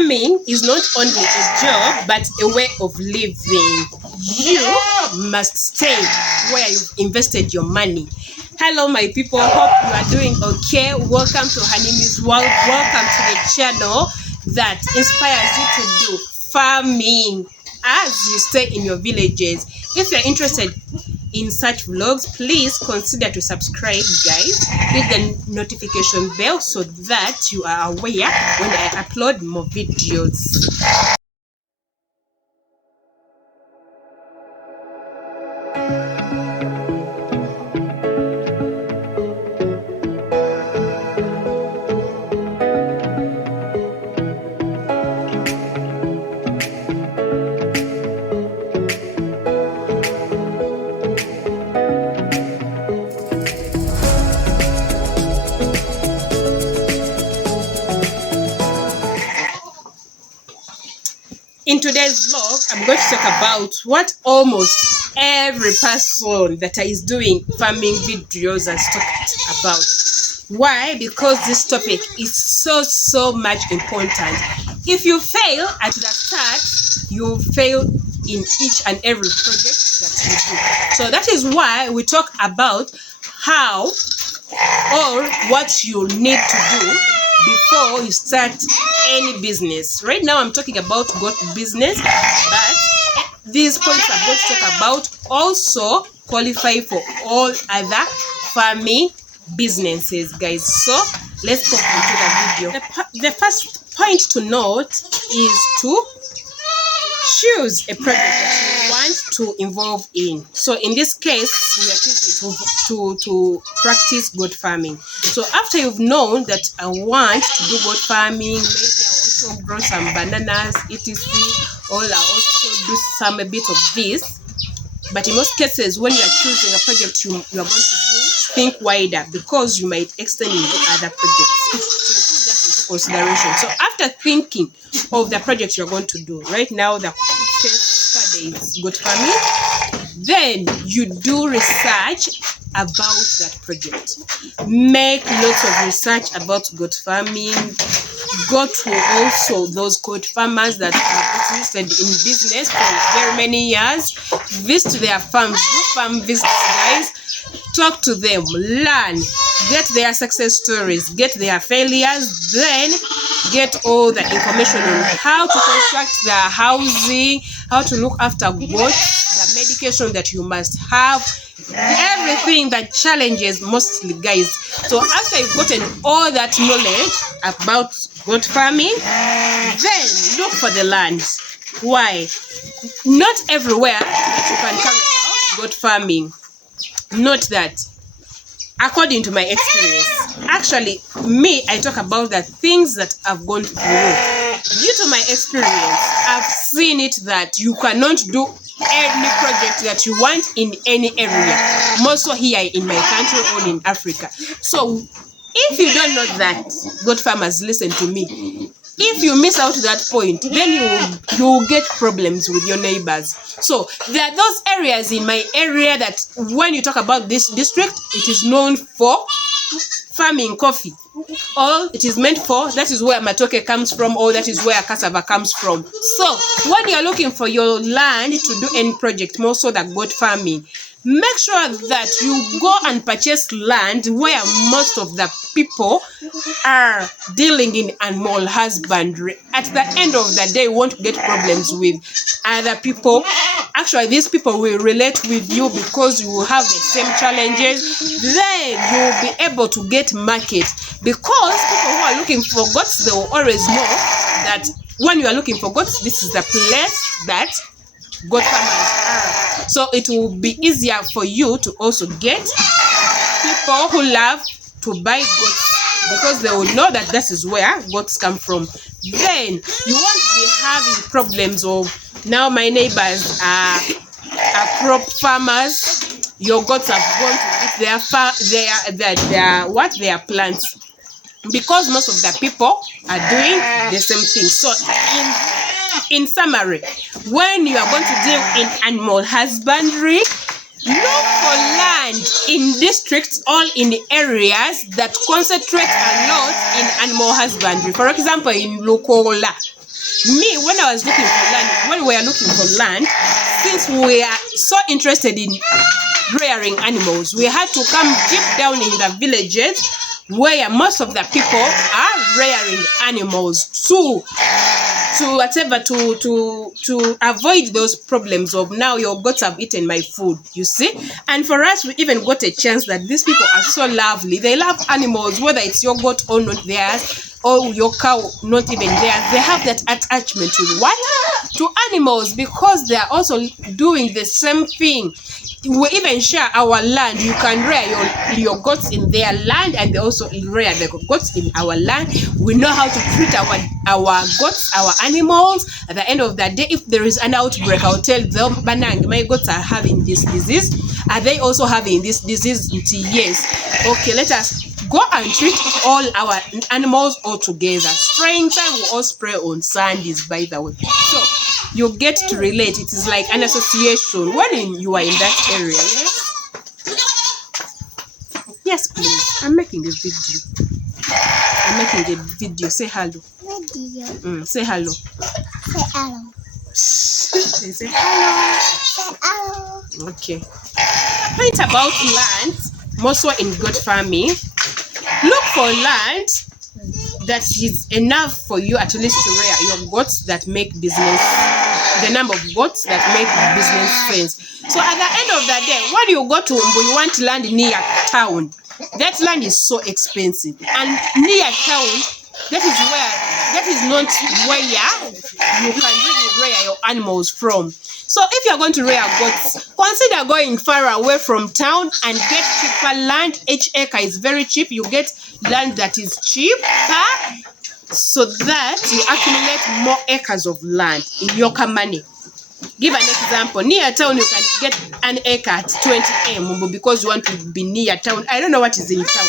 Farming is not only a job but a way of living. You must stay where you've invested your money. Hello my people, hope you are doing okay. Welcome to Hanimi's World. Welcome to the channel that inspires you to do farming as you stay in your villages. If you're interested in such vlogs, please consider to subscribe, guys. Hit the notification bell so that you are aware when I upload more videos. In today's vlog, I'm going to talk about what almost every person that is doing farming videos has talked about. Why? Because this topic is so much important. If you fail at the start, you fail in each and every project that you do. So that is why we talk about how or what you need to do before you start any business. Right now I'm talking about goat business, but these points I'm going to talk about also qualify for all other farming businesses, guys. So let's pop into the video. The first point to note is to choose a project that you want to involve in. So in this case, we are choosing to practice goat farming. So after you've known that I want to do goat farming, maybe I also grow some bananas, etc., or I also do a bit of this. But in most cases, when you are choosing a project you are going to do, think wider, because you might extend into other projects. So put that into consideration. So after thinking of the project you're going to do, right now the case study is goat farming, then you do research about that project. Make lots of research about goat farming. Go to also those goat farmers that have existed in business for very many years. Visit their farms, do farm visits, guys. Talk to them, learn, get their success stories, get their failures, then get all the information on how to construct the housing, how to look after goats, the medication that you must have, everything that challenges mostly, guys. So after you've gotten all that knowledge about goat farming, then look for the land. Why? Not everywhere you can carry out goat farming. Note that according to my experience, actually me, I talk about the things that I've gone through. Due to my experience, I've seen it that you cannot do any project that you want in any area, more so here in my country or in Africa. So if you don't know that, goat farmers, listen to me. If you miss out that point, then you will get problems with your neighbors. So there are those areas in my area that when you talk about this district, it is known for farming coffee. All it is meant for, that is where matoke comes from, or that is where cassava comes from. So when you are looking for your land to do any project, more so that goat farming, make sure that you go and purchase land where most of the people are dealing in animal husbandry. At the end of the day, you won't get problems with other people. Actually, these people will relate with you because you will have the same challenges. Then you will be able to get market, because people who are looking for goats, they will always know that when you are looking for goats, this is the place that goat farmers are. So it will be easier for you to also get people who love to buy goats, because they will know that this is where goats come from. Then you won't be having problems of, now my neighbors are crop farmers, your goats have gone to eat their plants, because most of the people are doing the same thing. So in summary, when you are going to deal in animal husbandry, look for land in districts or in areas that concentrate a lot in animal husbandry. For example, in Lukola, Me, when I was looking for land, when we were looking for land, since we are so interested in rearing animals, we had to come deep down in the villages where most of the people are rearing animals to avoid those problems of now your goats have eaten my food, you see. And for us, we even got a chance that these people are so lovely. They love animals, whether it's your goat or not theirs, or your cow not even theirs. They have that attachment to what? To animals, because they are also doing the same thing. We even share our land. You can rear your goats in their land, and they also rear the goats in our land. We know how to treat our goats, our animals. At the end of the day, if there is an outbreak, I'll tell them, Banang, my goats are having this disease. Are they also having this disease? Yes. Okay, let us go and treat all our animals all together. Spraying time, we all spray on Sundays, by the way. So you get to relate. It is like an association when you are in that area. Yes, please. I'm making a video. Say hello. Say hello. Say hello. Say hello. Say hello. Okay. Point about land, mostly in goat farming. Look for land that is enough for you at least to rear your goats that make business, the number of goats that make business sense. So at the end of the day, when you go to Umbu, you want land near town. That land is so expensive, and near town, that is not where you can really rear your animals from. So if you're going to rear goats, consider going far away from town and get cheaper land. Each acre is very cheap. You get land that is cheaper, so that you accumulate more acres of land in your money. Give an example. Near town, you can get an acre at 20M because you want to be near town. I don't know what is in town.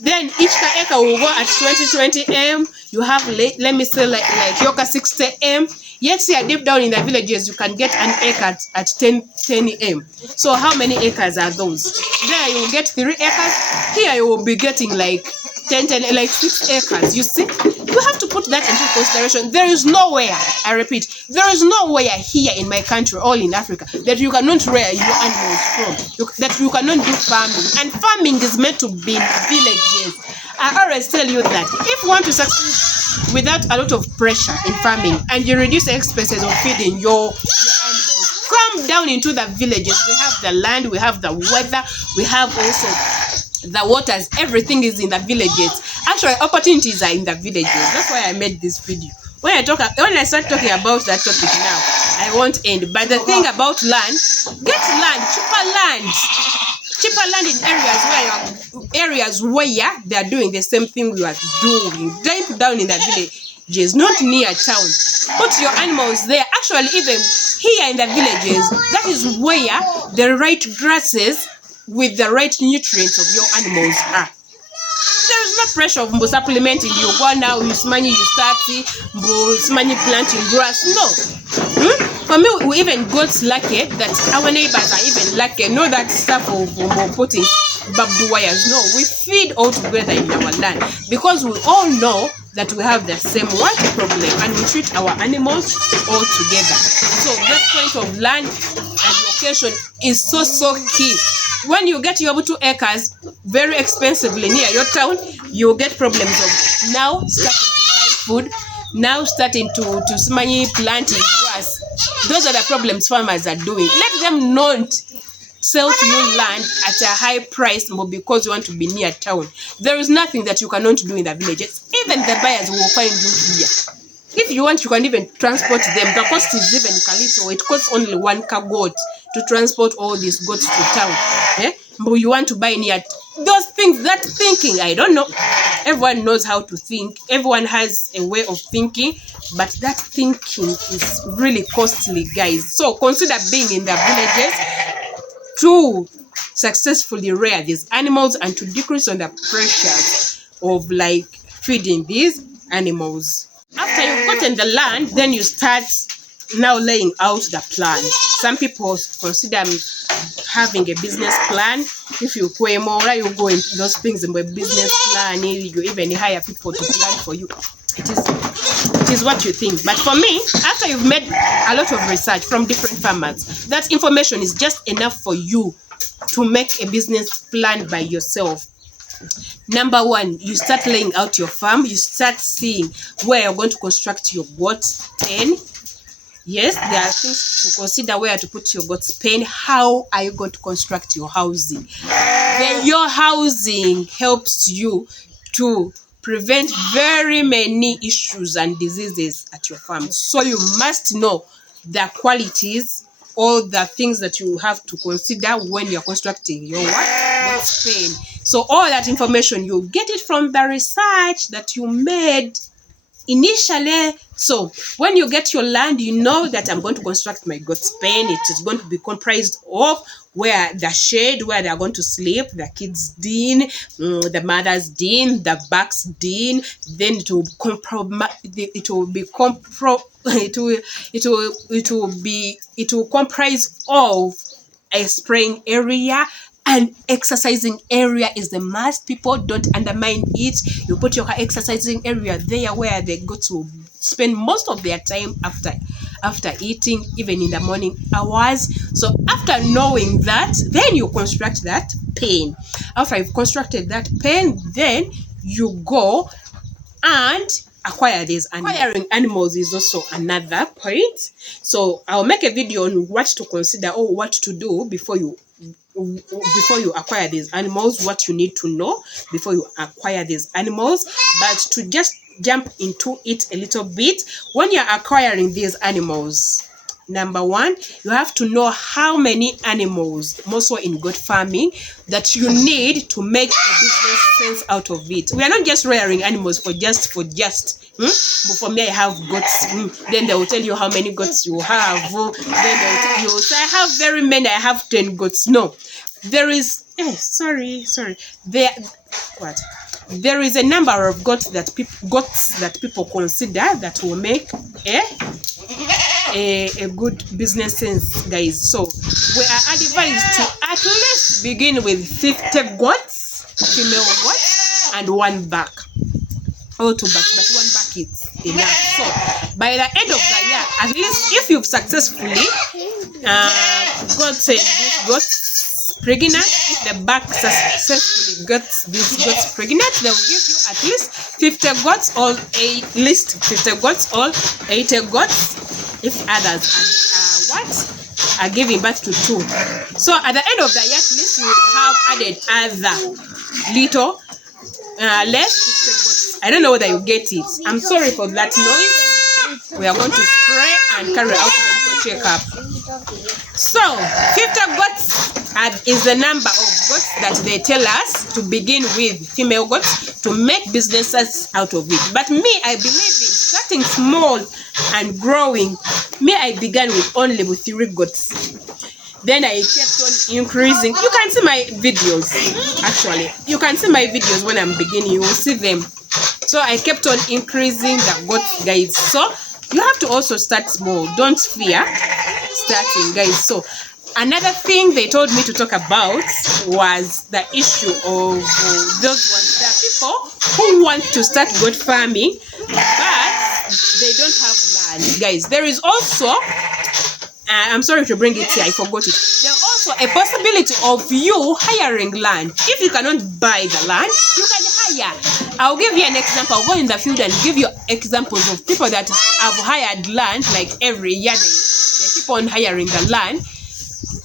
Then each acre will go at 20M. You have, let me say, like Yoka 60M. Yet here deep down in the villages, you can get an acre at 10M. So how many acres are those? There you will get 3 acres. Here you will be getting like 10, like 6 acres. You see, you have to put that into consideration. There is nowhere, I repeat, there is nowhere here in my country, all in Africa, that you cannot rear your animals from, that you cannot do farming. And farming is meant to be in villages. I always tell you that if you want to succeed without a lot of pressure in farming and you reduce the expenses of feeding your animals, come down into the villages. We have the land, we have the weather, we have also the waters. Everything is in the villages. Actually, opportunities are in the villages. That's why I made this video. When I start talking about that topic now, I won't end. But the thing about land, get land, cheaper land in areas where they are doing the same thing we are doing. Deep down in the villages, not near town. Put your animals there. Actually, even here in the villages, that is where the right grasses with the right nutrients of your animals are. There is no pressure of supplementing. You go now, you start planting grass. No. For me, we even got lucky that our neighbors are even lucky. Know that stuff of putting barbed wires. No, we feed all together in our land because we all know that we have the same water problem and we treat our animals all together. So that point of land and location is so key. When you get your 2 acres very expensively near your town, you get problems of now starting to buy food, now starting to planting grass. Those are the problems farmers are doing. Let them not sell to you land at a high price because you want to be near town. There is nothing that you cannot do in the villages. Even the buyers will find you here. If you want, you can even transport them. The cost is even little. It costs only 1 goat to transport all these goats to town. But you want to buy near those things, that thinking, I don't know. Everyone knows how to think. Everyone has a way of thinking. But that thinking is really costly, guys. So consider being in the villages to successfully rear these animals and to decrease on the pressures of like feeding these animals. After you've gotten the land, then you start now laying out the plan. Some people consider having a business plan. If you go more, you go into those things in a business plan. You even hire people to plan for you. It is it is what you think. But for me, after you've made a lot of research from different farmers, that information is just enough for you to make a business plan by yourself. Number one, you start laying out your farm. You start seeing where you're going to construct your goat pen. Yes, there are things to consider: where to put your goat's pen. How are you going to construct your housing? Then your housing helps you to prevent very many issues and diseases at your farm. So you must know the qualities, all the things that you have to consider when you're constructing your goat's pen. So all that information, you get it from the research that you made initially. So when you get your land, you know that I'm going to construct my goat's pen. It is going to be comprised of where the shade, where they are going to sleep, the kids' den, the mother's den, the back's den. Then it will comprise of a spraying area. And exercising area is the must. People don't undermine it. You put your exercising area there where they go to spend most of their time after eating, even in the morning hours. So after knowing that, then you construct that pen. After you've constructed that pen, then you go and acquire these animals. Acquiring animals is also another point. So I'll make a video on what to consider or what to do before you acquire these animals, what you need to know before you acquire these animals. But to just jump into it a little bit, when you're acquiring these animals, number one, you have to know how many animals, mostly in goat farming, that you need to make a business sense out of it. We are not just rearing animals for just. But for me, I have goats. Then they will tell you how many goats you have. Then they will tell you, so I have very many. I have 10 goats. No, there is. There is a number of goats that people consider that will make a good business sense, guys. So we are advised to at least begin with 50 goats, female goats, and one back. Or 2 backs, but 1 back is enough. So by the end of the year, at least if you've successfully got pregnant, if the back successfully got these goats pregnant, they will give you at least 50 goats or at least 50 goats or 80 goats if others are giving birth to 2. So at the end of the year, at least you will have added other little less 50 goats. I don't know whether you get it. I'm sorry for that noise. We are going to spray and carry out medical checkup. So 50 goats is the number of goats that they tell us to begin with, female goats, to make businesses out of it. But me, I believe in starting small and growing. Me, I began with only 3 goats. Then I kept on increasing. You can see my videos, actually. You can see my videos when I'm beginning. You will see them. So I kept on increasing the goats, guys. So you have to also start small. Don't fear starting, guys. So another thing they told me to talk about was the issue of those ones. There are people who want to start goat farming, but they don't have land, guys. There is also I'm sorry to bring it here, I forgot it. There's also a possibility of you hiring land. If you cannot buy the land, you can hire. I'll give you an example. I'll go in the field and give you examples of people that have hired land. Like every year, they keep on hiring the land,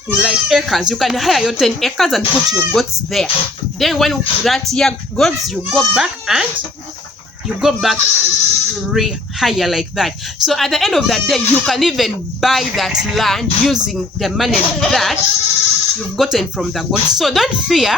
like acres. You can hire your 10 acres and put your goats there. Then when that year goes, you go back and rehire like that. So at the end of that day, you can even buy that land using the money that you've gotten from the goats. So don't fear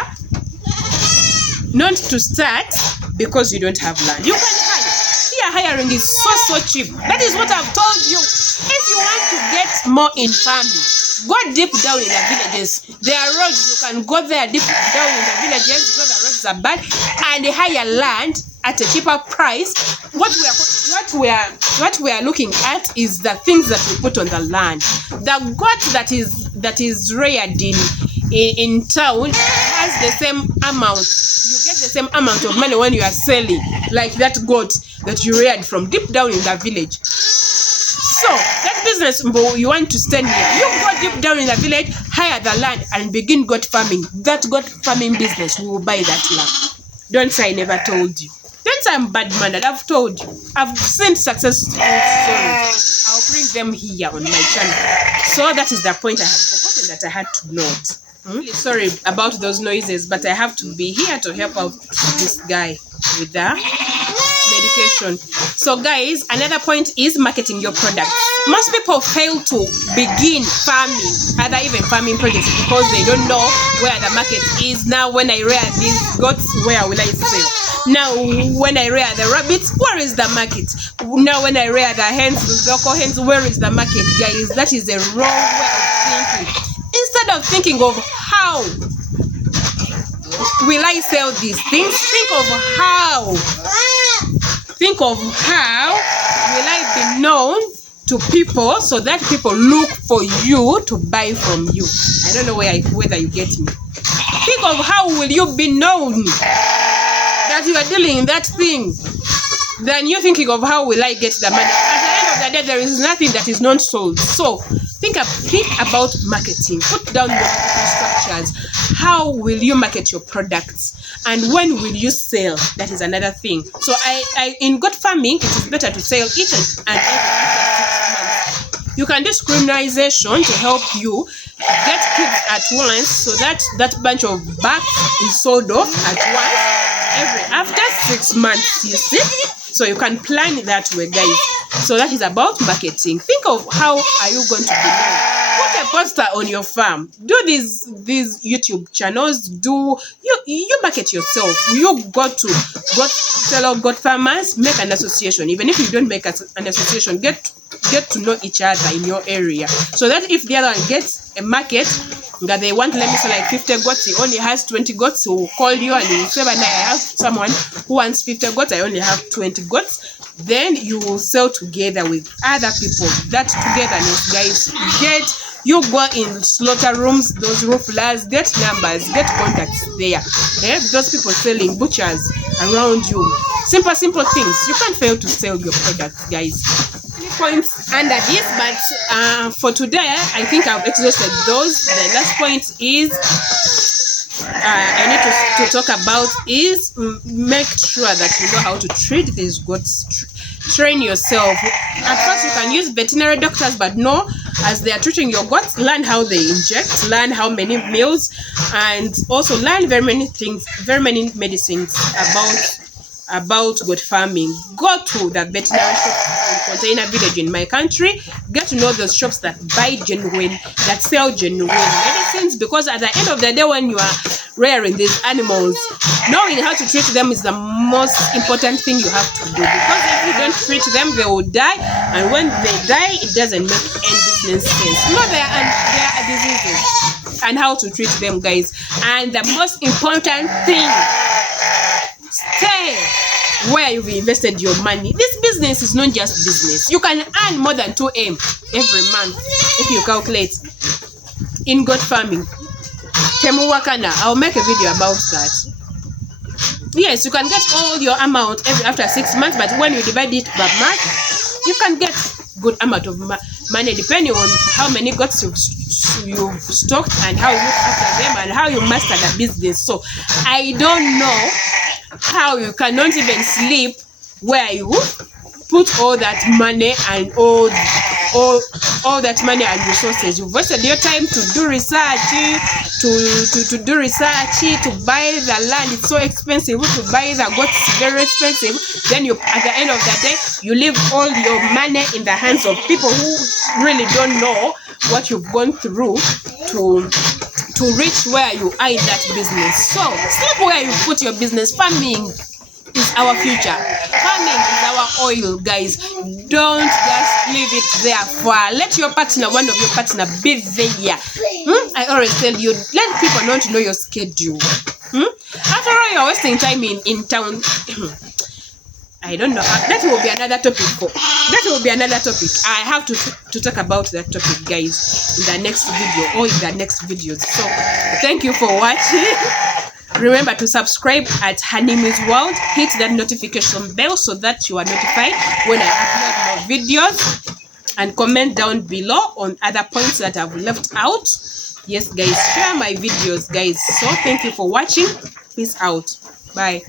not to start because you don't have land. You can hire. Here hiring is so cheap. That is what I've told you. If you want to get more in farming, go deep down in the villages. There are roads. You can go there deep down in the villages because the roads are bad, and hire land at a cheaper price. What we are looking at is the things that we put on the land. The goat that is reared in town has has the same amount. You get the same amount of money when you are selling, like that goat that you reared from deep down in the village. So that business you want to stand here, you go deep down in the village, hire the land and begin goat farming. That goat farming business, we will buy that land. Don't say I never told you. Don't say I'm bad-mannered. I've told you. I've seen success stories. I'll bring them here on my channel. So that is the point I had forgotten that I had to note. Really sorry about those noises, but I have to be here to help out this guy with the medication. So guys, another point is marketing your products. Most people fail to begin farming, either even farming projects, because they don't know where the market is. Now when I rear these goats, where will I sell? Now when I rear the rabbits, where is the market? Now when I rear the hens, local hens, where is the market? Guys, that is a wrong way of thinking. Instead of thinking of how will I sell these things, think of how will I be known to people so that people look for you to buy from you. I don't know whether you get me. Think of how will you be known that you are dealing in that thing. Then you're thinking of how will I get the money. At the end of the day, there is nothing that is not sold. So think about marketing. Put down your marketing structures. How will you market your products? And when will you sell? That is another thing. So I in goat farming, it is better to sell each and every after 6 months. You can do screenization to help you get kids at once, so that bunch of bucks is sold off at once after 6 months, you see. So you can plan it that way, guys. So that is about marketing. Think of how are you going to be known. Put a poster on your farm. Do these YouTube channels. Do you market yourself. You go to fellow goat farmers, make an association. Even if you don't make an association, get to know each other in your area, so that if the other one gets a market that they want, let me say like 50 goats, he only has 20 goats, he will call you and he will say, but I have someone who wants 50 goats, I only have 20 goats. Then you will sell together with other people. That togetherness, guys, you go in slaughter rooms, those roofers, get numbers, get contacts there. Those people selling, butchers around you. Simple things. You can't fail to sell your products, guys. Points under this, but for today I think I've exhausted those. The last point is I need to talk about is make sure that you know how to treat these goats. Train yourself. At first you can use veterinary doctors, but no, as they are treating your goats, learn how they inject, learn how many meals, and also learn very many medicines about goat farming. Go to the veterinary shop in Container Village in my country. Get to know those shops that sell genuine medicines, because at the end of the day, when you are rearing these animals, knowing how to treat them is the most important thing you have to do, because if you don't treat them, they will die, and when they die, it doesn't make any business sense. No, there are diseases, and how to treat them, guys. And the most important thing, stay where you've invested your money. This business is not just business. You can earn more than 2M every month if you calculate in goat farming. Temuwakana, I'll make a video about that. Yes, you can get all your amount after 6 months, but when you divide it by month, you can get good amount of money depending on how many goats you've stocked and how you look after them and how you master the business. So I don't know how you cannot even sleep where you put all that money and all that money and resources. You've wasted your time to do research, to buy the land. It's so expensive. To buy the goats, it's very expensive. Then you, at the end of the day, you leave all your money in the hands of people who really don't know what you've gone through to reach where you are in that business. So sleep where you put your business. Farming is our future. Farming is our oil, guys. Don't just leave it there for. Let your partner, one of your partner, be there. I always tell you, let people not know your schedule. After all, you're wasting time in town. I don't know. That will be another topic. I have to talk about that topic, guys, in the next video or in the next videos. So thank you for watching. Remember to subscribe at Hanimu's World. Hit that notification bell so that you are notified when I upload more videos. And comment down below on other points that I've left out. Yes, guys, share my videos, guys. So thank you for watching. Peace out. Bye.